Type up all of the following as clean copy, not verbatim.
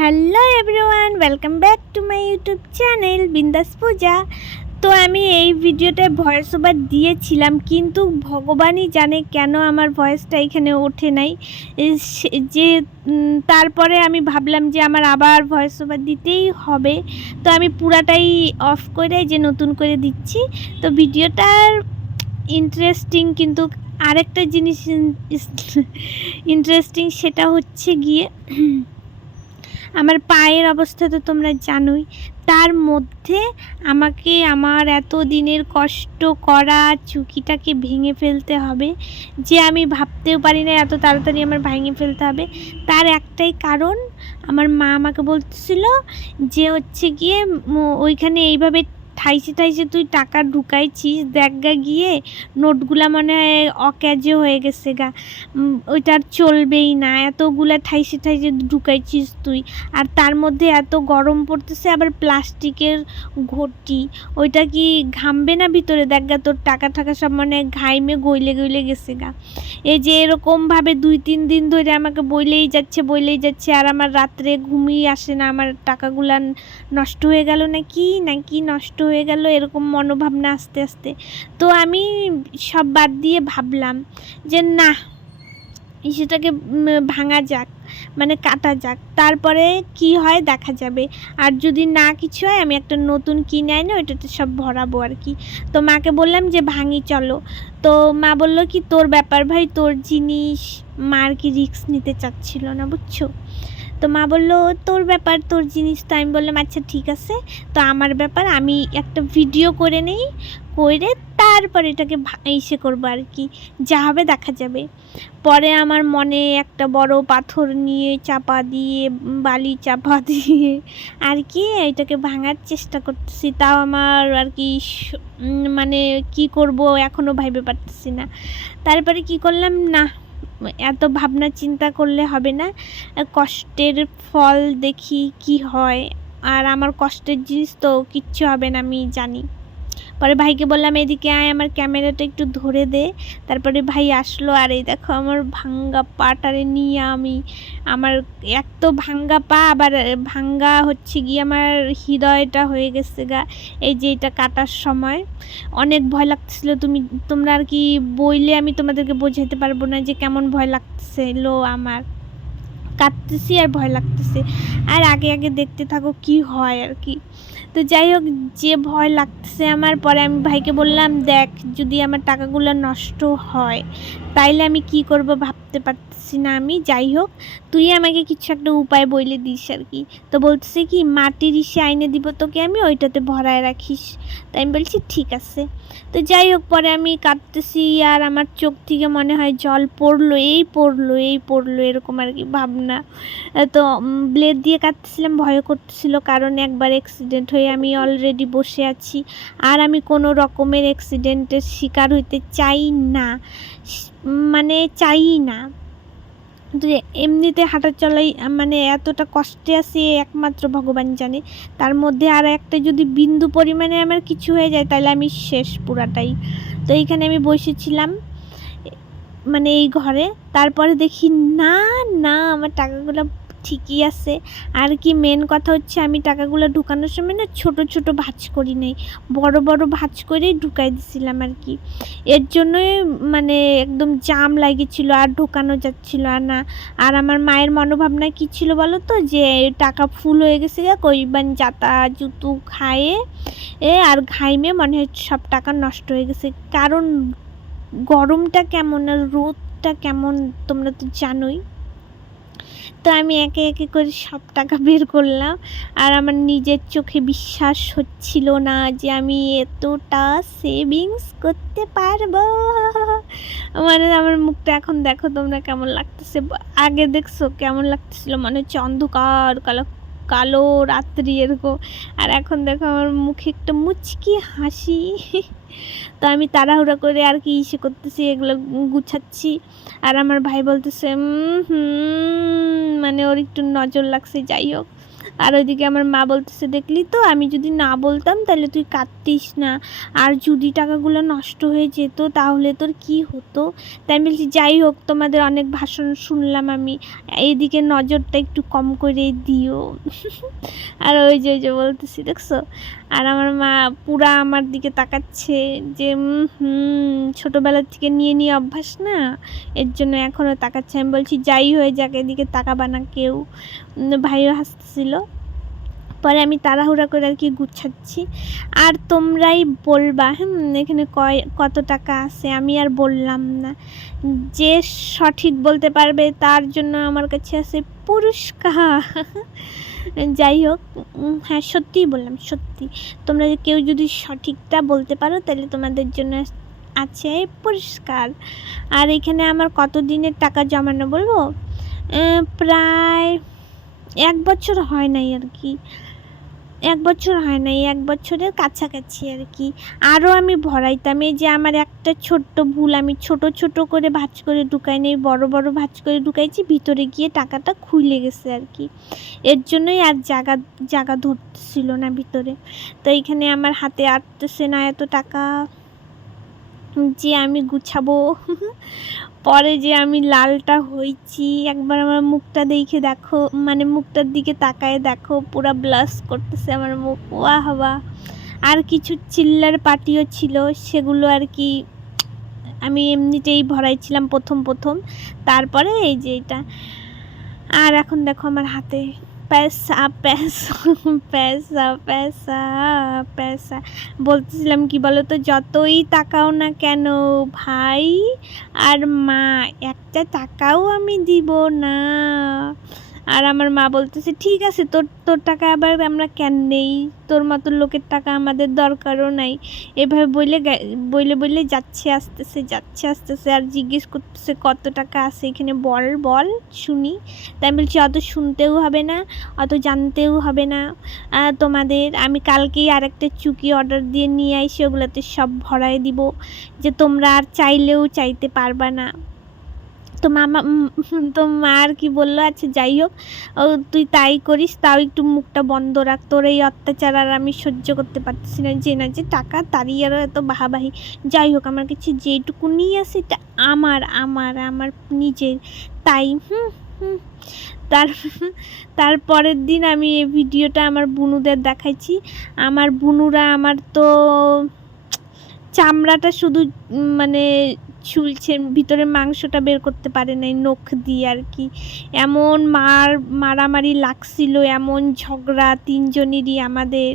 Hello everyone, welcome back to my YouTube channel বিন্দাস পূজা। তো আমি এই ভিডিওটায় ভয়েস ওভার দিয়েছিলাম, কিন্তু ভগবানই জানে কেন আমার ভয়েসটা এখানে ওঠে নাই। যে তারপরে আমি ভাবলাম যে আমার আবার ভয়েস ওভার দিতেই হবে, তো আমি পুরাটাই অফ করে যে নতুন করে দিচ্ছি। তো ভিডিওটার ইন্টারেস্টিং, কিন্তু আরেকটা জিনিস ইন্টারেস্টিং, সেটা হচ্ছে গিয়ে আমার পায়ের অবস্থা তো তোমরা জানোই। তার মধ্যে আমাকে আমার এত দিনের কষ্ট করা চুকিটাকে ভেঙে ফেলতে হবে, যে আমি ভাবতেও পারি না এত তাড়াতাড়ি আমার ভেঙে ফেলতে হবে। তার একটাই কারণ, আমার মা আমাকে বলতেছিল যে হচ্ছে গিয়ে ওইখানে এইভাবে ঠাইছে তুই টাকা ঢুকাইছিস, দেখ গা গিয়ে নোটগুলা মনে হয় অকেজো হয়ে গেছে গা, ওইটা আর চলবেই না, এতগুলা ঠাইছে ঢুকাইছিস তুই। আর তার মধ্যে এত গরম পড়তেছে, আবার প্লাস্টিকের ঘটি, ওইটা কি ঘামবে না ভিতরে, দেখ গা তোর টাকা ঠাকা সব মানে ঘাইমে গইলে গেছে গা। এই যে এরকমভাবে 2-3 দিন ধরে আমাকে বইলেই যাচ্ছে, আর আমার রাত্রে ঘুমিয়ে আসে না, আমার টাকাগুলা নষ্ট হয়ে গেল নাকি নষ্ট হয়ে গেল, এরকম মনোভাবনা আস্তে আস্তে। তো আমি সব বাদ দিয়ে ভাবলাম যে না, সেটাকে ভাঙা যাক, মানে কাটা যাক, তারপরে কি হয় দেখা যাবে। আর যদি না কিছু হয় আমি একটা নতুন কিনে আনি, ওইটাতে সব ভরাবো আর কি। তো মাকে বললাম যে ভাঙি চলো। তো মা বললো কি তোর ব্যাপার ভাই, তোর জিনিস, মা আর কি রিস্ক নিতে চাচ্ছিল না, বুঝছো। তো মা বললো তোর ব্যাপার, তোর জিনিস। তো আমি বললাম আচ্ছা ঠিক আছে, তো আমার ব্যাপার, আমি একটা ভিডিও করে নেই, করে তারপরে এটাকে ইসে করবো আর কি, যা হবে দেখা যাবে। পরে আমার মনে একটা বড় পাথর নিয়ে চাপা দিয়ে, বালি চাপা দিয়ে আর কি এটাকে ভাঙার চেষ্টা করতেছি। তাও আমার আর কি মানে কি করব এখনও ভাইবে পারতেছি না। তারপরে কি করলাম, না এত ভাবনা চিন্তা করলে হবে না, কষ্টের ফল দেখি কি হয়। আর আমার কষ্টের জিনিস তো কিচ্ছু হবে না, আমি জানি। পরে ভাইকে বললাম এদিকে আয়, আমার ক্যামেরাটা একটু ধরে দে। তারপরে ভাই আসলো, আর এই দেখো আমার ভাঙ্গা পাটারে নিয়ে আমি, আমার এক তো ভাঙ্গা পা, আবার ভাঙ্গা হচ্ছে গিয়ে আমার হৃদয়টা হয়ে গেছে গা। এই যে এটা কাটার সময় অনেক ভয় লাগতেছিল, তোমরা আর কি বইলে আমি তোমাদেরকে বোঝাতে পারবো না যে কেমন ভয় লাগতেছিল আমার। কাঁদতেছি আর ভয় লাগতেছে, আর আগে দেখতে থাকো কি হয় আর কি। তো যাই হোক, যে ভয় লাগতেছে আমার, পরে আমি ভাইকে বললাম দেখ যদি আমার টাকাগুলো নষ্ট হয় তাইলে আমি কি করব ভাবতে পারতেছি না আমি। যাই হোক, তুই আমাকে কিছু একটা উপায় বলে দিস আর কি। তো বলতেছে কি মাটির ইসে আইনে দিব তোকে আমি, ওইটাতে ভরায় রাখিস। তাই আমি বলছি ঠিক আছে। তো যাই হোক, পরে আমি কাঁদতেছি, আর আমার চোখ থেকে মনে হয় জল পড়লো এরকম আর কি ভাবনা। তো ব্লেড দিয়ে কাটতেছিলাম, ভয় করতেছিল, কারণ একবার অ্যাক্সিডেন্ট হয়ে আমি অলরেডি বসে আছি, আর আমি কোনো রকমের অ্যাক্সিডেন্টের শিকার হইতে চাই না, মানে চাই না। এমনিতে হাঁটা চলাই মানে এতটা কষ্টে আছি একমাত্র ভগবান জানে, তার মধ্যে আর একটা যদি বিন্দু পরিমাণে আমার কিছু হয়ে যায় তাহলে আমি শেষ পুরাটাই। তো এইখানে আমি বসেছিলাম মানে এই ঘরে, তারপরে দেখি না আমার টাকাগুলো ঠিকই আছে। আর কি মেন কথা হচ্ছে, আমি টাকাগুলো ঢুকানোর সময় না ছোট ভাঁজ করি নাই, বড় ভাঁজ করেই ঢুকাই দিছিলাম আর কি। এর জন্যই মানে একদম জাম লাগেছিল, আর ঢুকানো যাচ্ছিল না। আর আমার মায়ের মনোভাবনা কী ছিল বলো তো, যে টাকা ফুল হয়ে গেছে কইবান যাতা জুতু খায়ে আর ঘাইমে মনে হয় সব টাকা নষ্ট হয়ে গেছে। কারণ গরমটা কেমন আর রোদটা কেমন তোমরা তো জানোই। তো আমি একে করে সব টাকা বের করলাম, আর আমার নিজের চোখে বিশ্বাস হচ্ছিল না যে আমি এতটা সেভিংস করতে পারবো। মানে আমার মুখটা এখন দেখো তোমরা কেমন লাগতেছে, আগে দেখছো কেমন লাগতেছিল, মনে হচ্ছে অন্ধকার কালো কালো রাত্রি এরকম, আর এখন দেখো আমার মুখে একটা মুচকি হাসি। তো আমি তাড়াহুড়া করে আর কি ইসে করতেছি, এগুলো গুছাচ্ছি। আর আমার ভাই বলতেছে মানে ওর একটু নজর লাগছে। যাই হোক, আর ওইদিকে আমার মা বলতেছে, দেখলি তো আমি যদি না বলতাম তাহলে তুই কাঁদতিস না, আর যদি টাকাগুলো নষ্ট হয়ে যেত তাহলে তোর কি হতো। তাই আমি বলছি যাই হোক, তোমাদের অনেক ভাষণ শুনলাম আমি, এইদিকে নজরটা একটু কম করে দিও। আর ওই যে বলতেছি দেখছো, আর আমার মা পুরা আমার দিকে তাকাচ্ছে যে ছোটোবেলার থেকে নিয়ে নিয়ে অভ্যাস না, এর জন্য এখনও তাকাচ্ছে। আমি বলছি যাই হয়ে যাক, এদিকে তাকাবা না কেউ। ভাইও হাসতেছিল। পরে আমি তাড়াহুড়া করে আর কি গুছাচ্ছি, আর তোমরাই বলবা এখানে কত টাকা আছে। আমি আর বললাম না, যে সঠিক বলতে পারবে তার জন্য আমার কাছে আছে পুরস্কার। যাই হোক, হ্যাঁ সত্যিই বললাম, সত্যি। তোমরা কেউ যদি সঠিকটা বলতে পারো তাহলে তোমাদের জন্য আছে পুরস্কার। আর এখানে আমার কত দিনের টাকা জমানো বলবো, প্রায় 1 বছর হয় নাই আর কি, 1 বছর হয় নাই, 1 বছরের কাছাকাছি আর কি। আরও আমি ভরাইতাম। এই যে আমার একটা ছোট্ট ভুল, আমি ছোট ছোট করে ভাঁজ করে ঢুকাই নেই, বড় বড় ভাঁজ করে ঢুকাইছি, ভিতরে গিয়ে টাকাটা খুলে গেছে আর কি। এর জন্যই আর জায়গা ধরতেছিল না ভিতরে। তো এইখানে আমার হাতে আটতেছে না এত টাকা যে আমি গুছাবো। পরে যে আমি লালটা হয়েছি, একবার আমার মুখটা দেখে দেখো, মানে মুখটার দিকে তাকায় দেখো, পুরো ব্লাশ করতেছে আমার মুখ। ওয়াহ বাহ। আর কিছু চিল্লার পাটিও ছিল, সেগুলো আর কি আমি এমনিতেই ভরাইছিলাম প্রথম। তারপরে এই যে এটা। আর এখন দেখো আমার হাতে পয়সা পয়সা পয়সা পয়সা পয়সা। বলতেছিলাম কি বলো তো, যতই তাকাও না কেন ভাই আর মা, একটা টাকাও আমি দিব না। আর আমার মা বলতেছে ঠিক আছে, তোর টাকা আবার আমরা কেন নেই, তোর মতো লোকের টাকা আমাদের দরকারও নাই। এভাবে বলে যাচ্ছে আসতেছে, আর জিজ্ঞেস করতেছে কত টাকা আছে এখানে, বল শুনি। তাই আমি বলছি অত শুনতেও হবে না, অত জানতেও হবে না তোমাদের। আমি কালকেই আরেকটা চুকি অর্ডার দিয়ে নিয়ে আইসি, ওগুলোতে সব ভরাই দিব, যে তোমরা আর চাইলেও চাইতে পারবা না। তো মা আর কি বললো, আচ্ছা যাই হোক, তুই তাই করিস, তাও একটু মুখটা বন্ধ রাখ, তোর এই অত্যাচার আর আমি সহ্য করতে পারতেছি না। যে টাকা তারই আরও এত বাহাবাহি। যাই হোক, আমার কাছে যেটুকুনি আছে এটা আমার নিজের, তাই তারপরের দিন আমি এই ভিডিওটা আমার বুনুদের দেখাইছি। আমার বুনুরা আমার তো চামড়াটা শুধু মানে ছুলছে, ভিতরে মাংসটা বের করতে পারে নাই নখ দিয়ে আর কি। এমন মারামারি লাগছিল, এমন ঝগড়া তিনজনেরই আমাদের,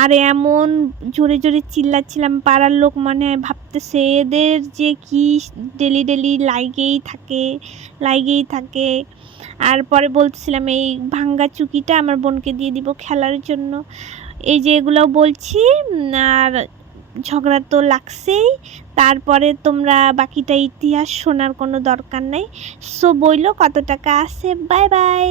আর এমন জোরে জোরে চিল্লাচ্ছিলাম, পাড়ার লোক মনে হয় ভাবতেছে এদের যে কি ডেলি লাগেই থাকে। আর পরে বলতেছিলাম এই ভাঙ্গা চুকিটা আমার বোনকে দিয়ে দিব খেলার জন্য। এই যে এগুলো বলছি, আর ঝগড়া তো লাগছেই। তারপরে তোমরা বাকিটা ইতিহাস শোনার কোনো দরকার নাই। সো বইলো কত টাকা আছে। Bye bye.